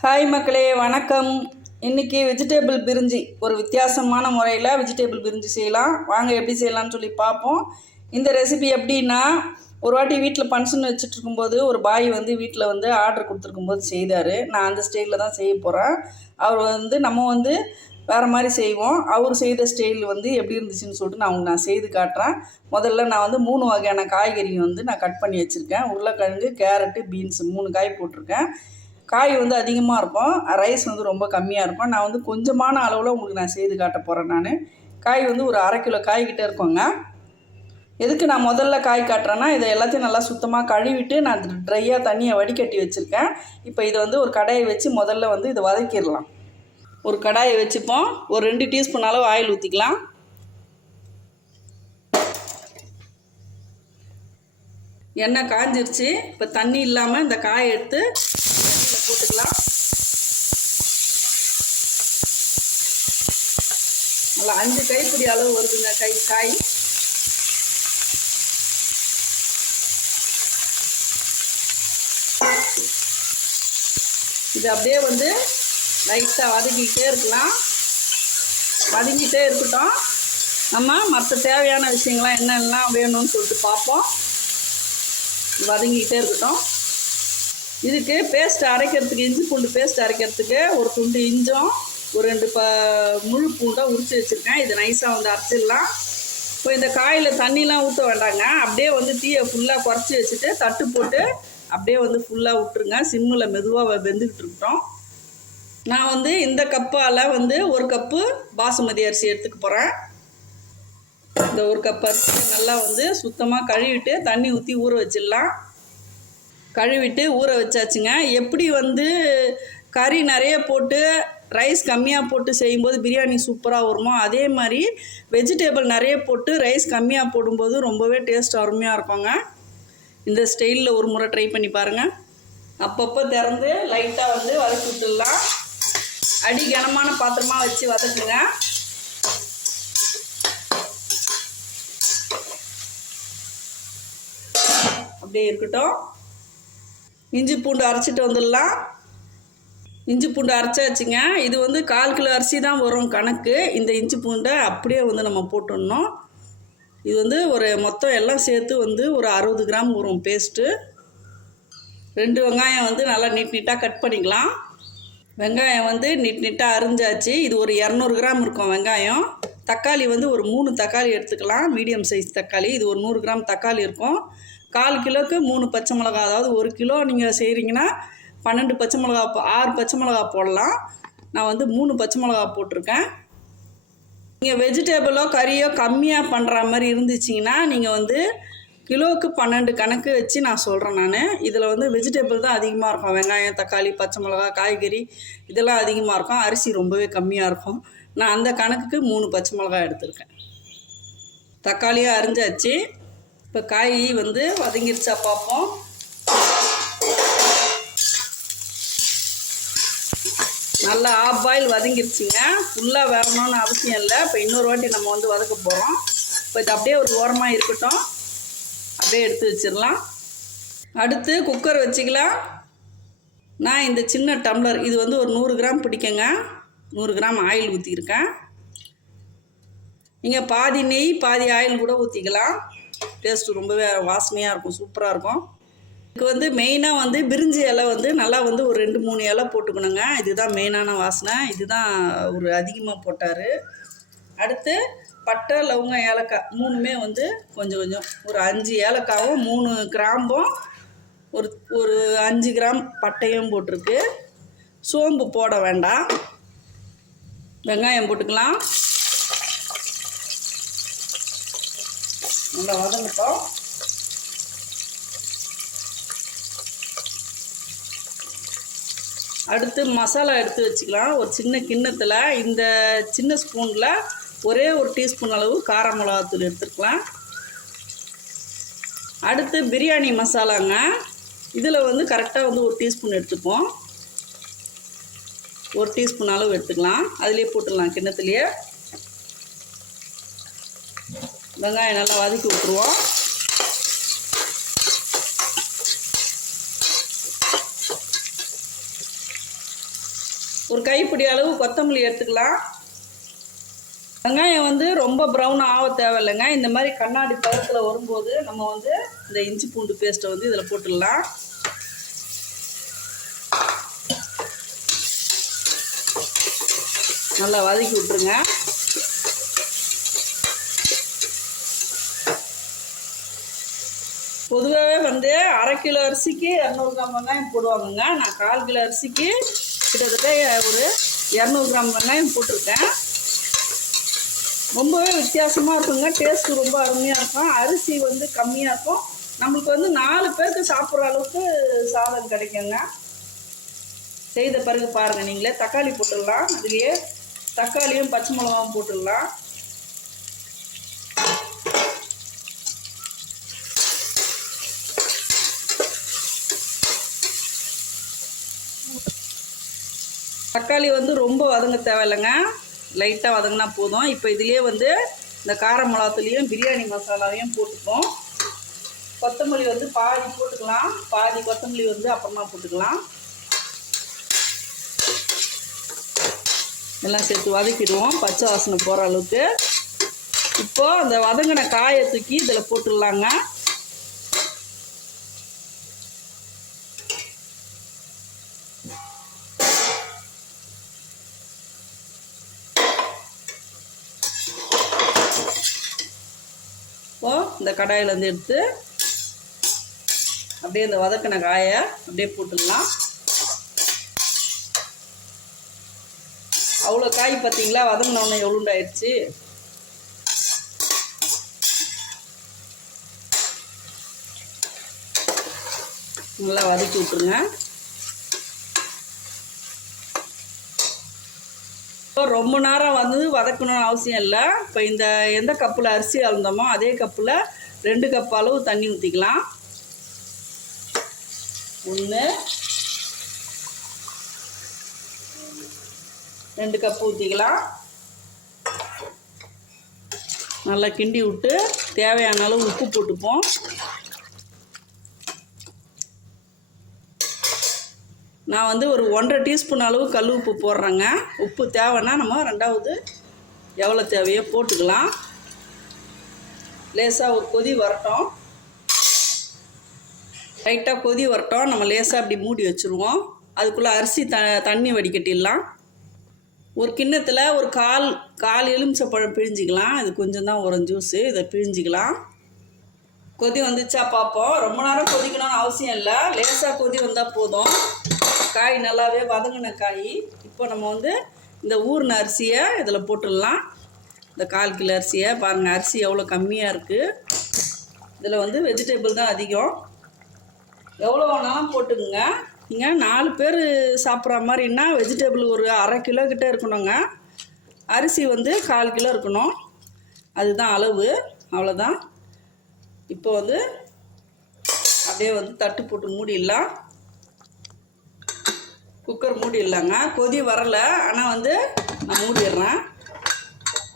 Hi மக்களே வணக்கம். இன்றைக்கி வெஜிடேபிள் பிரிஞ்சி. ஒரு வித்தியாசமான முறையில் வெஜிடேபிள் பிரிஞ்சி செய்யலாம். வாங்க எப்படி செய்யலாம்னு சொல்லி பார்ப்போம். இந்த ரெசிபி எப்படின்னா ஒரு வாட்டி வீட்டில் ஃபங்க்ஷன் வச்சுட்டு இருக்கும்போது ஒரு பாய் வந்து வீட்டில் வந்து ஆர்டர் கொடுத்துருக்கும்போது செய்தார். நான் அந்த ஸ்டைலில் தான் செய்ய போகிறேன் அவர் வந்து நம்ம வந்து வேறு மாதிரி செய்வோம். அவர் செய்த ஸ்டைல் வந்து எப்படி இருந்துச்சுன்னு சொல்லிட்டு நான் உங்களுக்கு நான் செய்து காட்டுறேன். முதல்ல நான் வந்து மூணு வகையான காய்கறி வந்து நான் கட் பண்ணி வச்சுருக்கேன். உருளைக்கிழங்கு கேரட்டு பீன்ஸ் மூணு காய் போட்டிருக்கேன். காய் வந்து அதிகமாக இருக்கும். ரைஸ் வந்து ரொம்ப கம்மியாக இருக்கும். நான் வந்து கொஞ்சமான அளவில் உங்களுக்கு நான் செய்து காட்ட போகிறேன் நான். காய் வந்து ஒரு அரை கிலோ காய் இருக்கோங்க. எதுக்கு நான் முதல்ல காய் காட்டுறேன்னா இதை எல்லாத்தையும் நல்லா சுத்தமாக கழுவிட்டு நான் ட்ரையாக தண்ணியை வடிகட்டி வச்சுருக்கேன். இப்போ இதை வந்து ஒரு கடாயை வச்சு முதல்ல வந்து இதை வதக்கிடலாம். ஒரு கடாயை வச்சுப்போம். ஒரு ரெண்டு டீஸ்பூன் அளவு ஆயில் ஊற்றிக்கலாம் எண்ணெய் காஞ்சிருச்சு. இப்போ தண்ணி இல்லாமல் இந்த காயை எடுத்து போட்டுக்கலாம். நல்லா அஞ்சு கைப்பிடி அளவு வருதுங்க கை காய். இது அப்படியே வந்து லைட்டாக வதக்கிக்கிட்டே இருக்கலாம். வதங்கிட்டே இருக்கட்டும். நம்ம மற்ற தேவையான விஷயங்கள்லாம் என்னென்னலாம் வேணும்னு சொல்லிட்டு பார்ப்போம். வதங்கிக்கிட்டே இருக்கட்டும். இதுக்கு பேஸ்ட் அரைக்கிறதுக்கு இஞ்சி பூண்டு பேஸ்ட் அரைக்கிறதுக்கு ஒரு துண்டு இஞ்சும் ஒரு ரெண்டு ப முழு பூண்டாக உரிச்சு வச்சுருக்கேன். இது நைஸாக வந்து அரைச்சிடலாம். இப்போ இந்த காயில் தண்ணிலாம் ஊற்ற வேண்டாங்க. அப்படியே வந்து தீயை ஃபுல்லாக குறைச்சி வச்சுட்டு தட்டு போட்டு அப்படியே வந்து ஃபுல்லாக விட்டுருங்க. சிம்மில் மெதுவாக வெந்துக்கிட்டு இருக்கட்டும். நான் வந்து இந்த கப்பால் வந்து ஒரு கப்பு பாசுமதி அரிசி எடுத்துக்க போகிறேன் இந்த ஒரு கப் அரிசி நல்லா வந்து சுத்தமாக கழுவிட்டு தண்ணி ஊற்றி ஊற வச்சிடலாம். கழுவிட்டு ஊற வச்சாச்சுங்க. எப்படி வந்து கறி நிறைய போட்டு ரைஸ் கம்மியாக போட்டு செய்யும்போது பிரியாணி சூப்பராக வருமோ அதே மாதிரி வெஜிடேபிள் நிறைய போட்டு ரைஸ் கம்மியாக போடும்போது ரொம்பவே டேஸ்ட் அருமையாக இருக்குங்க. இந்த ஸ்டைலில் ஒரு முறை ட்ரை பண்ணி பாருங்கள் அப்பப்போ திறந்து லைட்டாக வந்து வதக்கி விட்டுடலாம். அடி கனமான பாத்திரமாக வச்சு வதக்குங்க. அப்படியே இருக்கட்டும். இஞ்சி பூண்டு அரைச்சிட்டு வந்துடலாம். இஞ்சி பூண்டு அரைச்சாச்சுங்க இது வந்து கால் கிலோ அரிசி தான் வரும் கணக்கு. இந்த இஞ்சி பூண்டை அப்படியே வந்து நம்ம போட்டுடணும். இது வந்து ஒரு மொத்தம் எல்லாம் சேர்த்து வந்து ஒரு அறுபது கிராம் வரும் பேஸ்ட்டு ரெண்டு வெங்காயம் வந்து நல்லா நீட் நீட்டாக கட் பண்ணிக்கலாம். வெங்காயம் வந்து நீட் நீட்டாக அரிஞ்சாச்சு. இது ஒரு இரநூறு கிராம் இருக்கும் வெங்காயம். தக்காளி வந்து ஒரு மூணு தக்காளி எடுத்துக்கலாம். மீடியம் சைஸ் தக்காளி. இது ஒரு நூறு கிராம் தக்காளி இருக்கும். கால் கிலோவுக்கு மூணு பச்சை மிளகா. அதாவது ஒரு கிலோ நீங்கள் செய்கிறீங்கன்னா பன்னெண்டு பச்சை மிளகா போ- ஆறு பச்சை மிளகா போடலாம். நான் வந்து மூணு பச்சை மிளகா போட்டிருக்கேன். நீங்கள் வெஜிடபிளோ கறியோ கம்மியாக பண்ணுற மாதிரி இருந்துச்சிங்கன்னா நீங்கள் வந்து கிலோவுக்கு பன்னெண்டு கணக்கு வச்சு நான் சொல்கிறேன் நான். இதில் வந்து வெஜிடபிள் தான் அதிகமாக இருக்கும். வெங்காயம் தக்காளி பச்சை மிளகா காய்கறி இதெல்லாம் அதிகமாக இருக்கும். அரிசி ரொம்பவே கம்மியாக இருக்கும். நான் அந்த கணக்குக்கு மூணு பச்சை மிளகா எடுத்திருக்கேன். தக்காளியாக அரிஞ்சாச்சு. இப்போ காய் வந்து வதங்கிருச்சா பார்ப்போம் நல்லா ஆஃப் பாயில் வதங்கிருச்சுங்க. ஃபுல்லாக வரணும்னு அவசியம் இல்லை. இப்போ இன்னொரு வாட்டி நம்ம வந்து வதக்க போகிறோம் இப்போ இது அப்படியே ஒரு ஓரமாக இருக்கட்டும். அப்படியே எடுத்து வச்சிடலாம். அடுத்து குக்கர் வச்சுக்கலாம். நான் இந்த சின்ன டம்ளர் இது வந்து ஒரு நூறு கிராம் பிடிக்குங்க. நூறு கிராம் ஆயில் ஊற்றிருக்கேன் நீங்கள் பாதி நெய் பாதி ஆயில் கூட ஊற்றிக்கலாம் டேஸ்ட்டு ரொம்பவே வாசனையாக இருக்கும் சூப்பராக இருக்கும். இதுக்கு வந்து மெயினாக வந்து பிரிஞ்சி இலை வந்து நல்லா வந்து ஒரு ரெண்டு மூணு இலை போட்டுக்கணுங்க. இதுதான் மெயினான வாசனை. இதுதான் ஒரு அதிகமாக போட்டார். அடுத்து பட்டை லவங்கம் ஏலக்காய் மூணுமே வந்து கொஞ்சம் கொஞ்சம் ஒரு அஞ்சு ஏலக்காவும் மூணு கிராம்பும் ஒரு ஒரு அஞ்சு கிராம் பட்டையும் போட்டிருக்கு. சோம்பு போட வேண்டாம். வெங்காயம் போட்டுக்கலாம். நல்லா வதங்கட்டும். அடுத்து மசாலா எடுத்து வச்சுக்கலாம். ஒரு சின்ன கிண்ணத்தில் இந்த சின்ன ஸ்பூனில் ஒரே ஒரு டீஸ்பூன் அளவு கார மிளகாத்தூள் எடுத்துக்கலாம். அடுத்து பிரியாணி மசாலாங்க. இதில் வந்து கரெக்டாக வந்து ஒரு டீஸ்பூன் எடுத்துப்போம் ஒரு டீஸ்பூன் அளவு எடுத்துக்கலாம். அதிலே போட்டுடலாம் கிண்ணத்துலேயே. வெங்காயம் நல்லா வதக்கி விட்ருவோம் ஒரு கைப்பிடி அளவு கொத்தமல்லி எடுத்துக்கலாம். வெங்காயம் வந்து ரொம்ப ப்ரௌன் ஆக தேவையில்லைங்க. இந்த மாதிரி கண்ணாடி பழத்தில் வரும்போது நம்ம வந்து இந்த இஞ்சி பூண்டு பேஸ்ட்டை வந்து இதில் போட்டுடலாம். நல்லா வதக்கி விட்ருங்க பொதுவாகவே வந்து அரை கிலோ அரிசிக்கு இரநூறு கிராம் வெங்காயம் போடுவாங்கங்க. நான் கால் கிலோ அரிசிக்கு கிட்டத்தட்ட ஒரு இரநூறு கிராம் வெங்காயம் போட்டிருக்கேன். ரொம்பவே வித்தியாசமாக இருக்குங்க. டேஸ்ட்டு ரொம்ப அருமையாக இருக்கும். அரிசி வந்து கம்மியாக இருக்கும். நம்மளுக்கு வந்து நாலு பேருக்கு சாப்பிட்ற அளவுக்கு சாதம் கிடைக்குங்க. செய்த பிறகு பாருங்கள் நீங்களே. தக்காளி போட்டுடலாம். அதுலேயே தக்காளியும் பச்சை மிளகாவும் போட்டுடலாம். தக்காளி வந்து ரொம்ப வதங்க தேவையில்லைங்க. லைட்டாக வதங்கினா போதும். இப்போ இதுலேயே வந்து இந்த கார மிளகாத்துலேயும் பிரியாணி மசாலாவையும் போட்டுப்போம் கொத்தமல்லி வந்து பாதி போட்டுக்கலாம். பாதி கொத்தமல்லி வந்து அப்புறமா போட்டுக்கலாம். எல்லாம் சேர்த்து வதக்கிடுவோம். பச்சை வாசனை போகிற அளவுக்கு. இப்போது அந்த வதங்கின காயை தூக்கி இதில் போட்டுடலாங்க. இப்போது இந்த கடாயிலேருந்து எடுத்து அப்படியே இந்த வதக்கின காயை அப்படியே போட்டுடலாம். அவ்வளோ காய் பார்த்தீங்களா வதங்கினோடனே எவ்வளோண்டாயிடுச்சு நல்லா வதக்கி விட்ருங்க ரொம்ப நேரம் வந்து வதக்கணும்னு அவசியம் இல்லை. இப்போ இந்த எந்த கப்பில் அரிசி அளந்தோமோ அதே கப்பில் ரெண்டு கப் அளவு தண்ணி ஊற்றிக்கலாம் ஒன்று ரெண்டு கப் ஊற்றிக்கலாம் நல்லா கிண்டி விட்டு தேவையான அளவு உப்பு போட்டுப்போம். நான் வந்து ஒரு ஒன்றரை டீஸ்பூன் அளவு கல் உப்பு போடுறேங்க. உப்பு தேவைன்னா நம்ம ரெண்டாவது எவ்வளோ தேவையோ போட்டுக்கலாம். லேசாக ஒரு கொதி வரட்டும். லைட்டாக கொதி வரட்டும். நம்ம லேசாக அப்படி மூடி வச்சுருவோம். அதுக்குள்ளே அரிசி த தண்ணி வடிகட்டிடலாம். ஒரு கிண்ணத்தில் ஒரு கால் கால் எலுமிச்சப்பழம் பிழிஞ்சிக்கலாம். இது கொஞ்சம் தான் ஒரு ஜூஸு இதை பிழிஞ்சிக்கலாம். கொதி வந்துச்சா பார்ப்போம் ரொம்ப நேரம் கொதிக்கணும்னு அவசியம் இல்லை. லேசாக கொதி வந்தால் போதும். காய் நல்லாவே வதங்கின காய் இப்போ நம்ம வந்து இந்த ஊர்ன அரிசியை இதில் போட்டுடலாம். இந்த கால் கிலோ அரிசியை பாருங்கள் அரிசி எவ்வளோ கம்மியாக இருக்குது இதில் வந்து வெஜிடபிள் தான் அதிகம். எவ்வளோ வேணாலும் போட்டுக்குங்க. நீங்கள் நாலு பேர் சாப்பிட்ற மாதிரின்னா வெஜிடபிள் ஒரு அரை கிலோ கிட்டே இருக்கணுங்க. அரிசி வந்து கால் கிலோ இருக்கணும். அதுதான் அளவு அவ்வளோதான். இப்போ வந்து அப்படியே வந்து தட்டு போட்டு மூடிடலாம். குக்கர் மூடிடலாங்க. கொதி வரலை. ஆனால் வந்து நான் மூடிடுறேன்.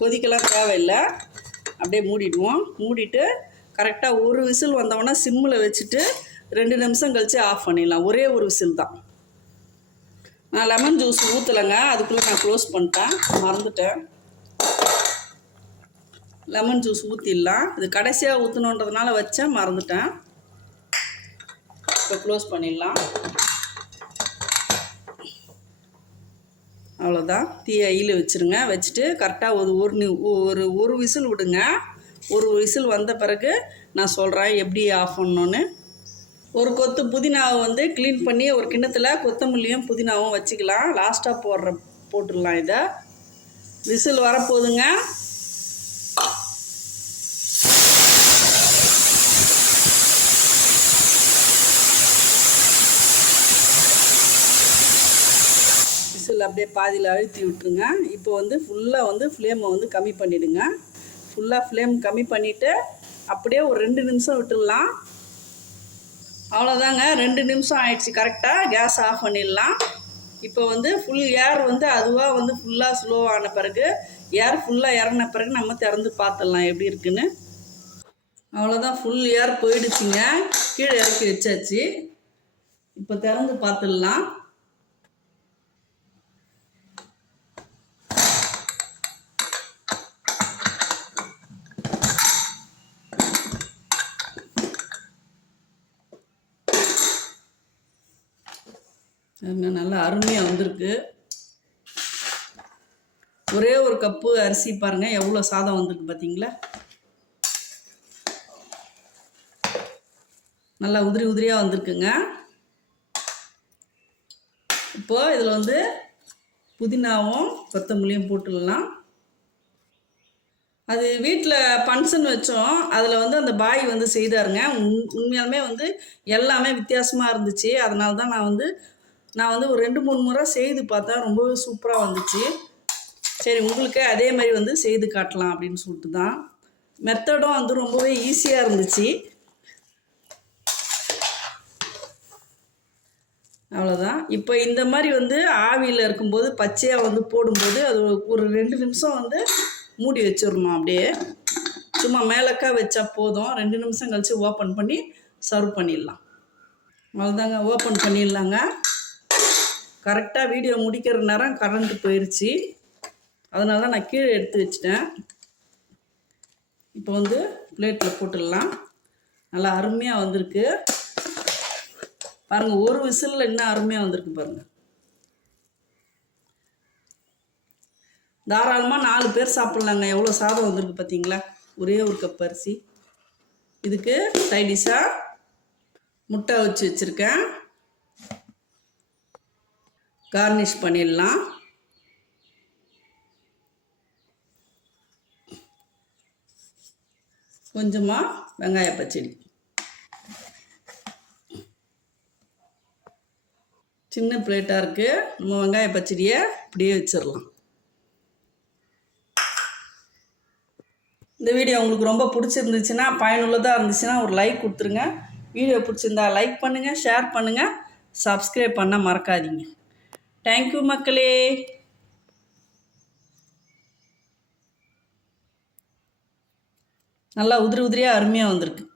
கொதிக்கெல்லாம் தேவையில்லை. அப்படியே மூடிடுவோம். மூடிட்டு கரெக்டாக ஒரு விசில் வந்தோடனே சிம்மில் வச்சுட்டு ரெண்டு நிமிஷம் கழித்து ஆஃப் பண்ணிடலாம். ஒரே ஒரு விசில் தான். நான் லெமன் ஜூஸ் ஊற்றலைங்க அதுக்குள்ளே நான் க்ளோஸ் பண்ணிட்டேன். மறந்துட்டேன். லெமன் ஜூஸ் ஊற்றிடலாம் இது கடைசியாக ஊற்றணுன்றதுனால வச்சேன். மறந்துட்டேன். இப்போ க்ளோஸ் பண்ணிடலாம். அவ்வளோதான் தீ ஐயில் வச்சுருங்க. வச்சுட்டு கரெக்டாக ஒரு ஒரு நி ஒரு ஒரு விசில் விடுங்க. ஒரு விசில் வந்த பிறகு நான் சொல்கிறேன் எப்படி ஆஃப் பண்ணணுன்னு ஒரு கொத்து புதினாவை வந்து க்ளீன் பண்ணி ஒரு கிண்ணத்தில் கொத்தமல்லியும் புதினாவும் வச்சுக்கலாம். லாஸ்ட்டாக போடுற போட்டுடலாம் இதை. விசில் வரப்போகுதுங்க விசில் அப்படியே பாதியில் அழுத்தி விட்டுருங்க. இப்போ வந்து ஃபுல்லாக வந்து ஃப்ளேமை வந்து கம்மி பண்ணிவிடுங்க ஃபுல்லாக ஃப்ளேம் கம்மி பண்ணிவிட்டு அப்படியே ஒரு ரெண்டு நிமிஷம் விட்டுடலாம் அவ்வளோதாங்க ரெண்டு நிமிஷம் ஆயிடுச்சு. கரெக்டாக கேஸ் ஆஃப் பண்ணிடலாம். இப்போ வந்து ஃபுல் ஏர் வந்து அதுவாக வந்து ஃபுல்லாக ஸ்லோ ஆன பிறகு ஏர் ஃபுல்லாக இறங்கின பிறகு நம்ம திறந்து பார்த்துடலாம் எப்படி இருக்குன்னு. அவ்வளோதான் ஃபுல் ஏர் போயிடுச்சுங்க. கீழே இறக்கி வச்சாச்சு. இப்போ திறந்து பார்த்துடலாம். நல்லா அருமையாக வந்திருக்கு. ஒரே ஒரு கப்பு அரிசி பாருங்கள் எவ்வளோ சாதம் வந்திருக்கு பார்த்தீங்களா நல்லா உதிரி உதிரியாக வந்திருக்குங்க. இப்போது இதில் வந்து புதினாவும் கொத்தமல்லியும் போட்டுடலாம். அது வீட்டில் ஃபங்க்ஷன் வச்சோம். அதில் வந்து அந்த பாய் வந்து செய்தாருங்க. உண் உண்மையாலுமே வந்து எல்லாமே வித்தியாசமாக இருந்துச்சு. அதனால தான் நான் வந்து நான் வந்து ஒரு ரெண்டு மூணு முறை செய்து பார்த்தேன் ரொம்பவே சூப்பராக வந்துச்சு. சரி உங்களுக்கு அதே மாதிரி வந்து செய்து காட்டலாம் அப்படின்னு சொல்லிட்டு தான். மெத்தடும் வந்து ரொம்பவே ஈஸியாக இருந்துச்சு. அவ்வளோதான் இப்போ இந்த மாதிரி வந்து ஆவியில் இருக்கும்போது பச்சையாக வந்து போடும்போது அது ஒரு ரெண்டு நிமிஷம் வந்து மூடி வச்சிடணும் அப்படியே. சும்மா மேலக்கா வச்சா போதும். ரெண்டு நிமிஷம் கழித்து ஓப்பன் பண்ணி சர்வ் பண்ணிடலாம். அவ்வளோதாங்க ஓப்பன் பண்ணிடலாங்க. கரெக்டாக வீடியோ முடிக்கிற நேரம் கரண்ட் போயிடுச்சு அதனால தான் நான் கீழே எடுத்து வச்சிட்டேன். இப்போ வந்து பிளேட்டில் போட்டுடலாம். நல்லா அருமையாக வந்திருக்கு. பாருங்கள் ஒரு விசிலில் இன்னும் அருமையாக வந்திருக்கு பாருங்கள் தாராளமாக நாலு பேர் சாப்பிட்லாங்க. எவ்வளோ சாதம் வந்திருக்கு பார்த்தீங்களா ஒரே ஒரு கப் அரிசி. இதுக்கு சைடிஷாக முட்டை வச்சு வச்சுருக்கேன். கார்னிஷ் பண்ணிடலாம். கொஞ்சமாக வெங்காய பச்சடி. சின்ன பிளேட்டாக இருக்குது நம்ம வெங்காய பச்சடியை இப்படியே வச்சிடலாம். இந்த வீடியோ உங்களுக்கு ரொம்ப பிடிச்சிருந்துச்சுன்னா பயனுள்ளதாக இருந்துச்சுன்னா ஒரு லைக் கொடுத்துருங்க. வீடியோ பிடிச்சிருந்தா லைக் பண்ணுங்கள் ஷேர் பண்ணுங்கள் சப்ஸ்கிரைப் பண்ண மறக்காதீங்க. தேங்க்யூ மக்களே. நல்லா உதிரி உதிரியாக அருமையாக வந்திருக்கு.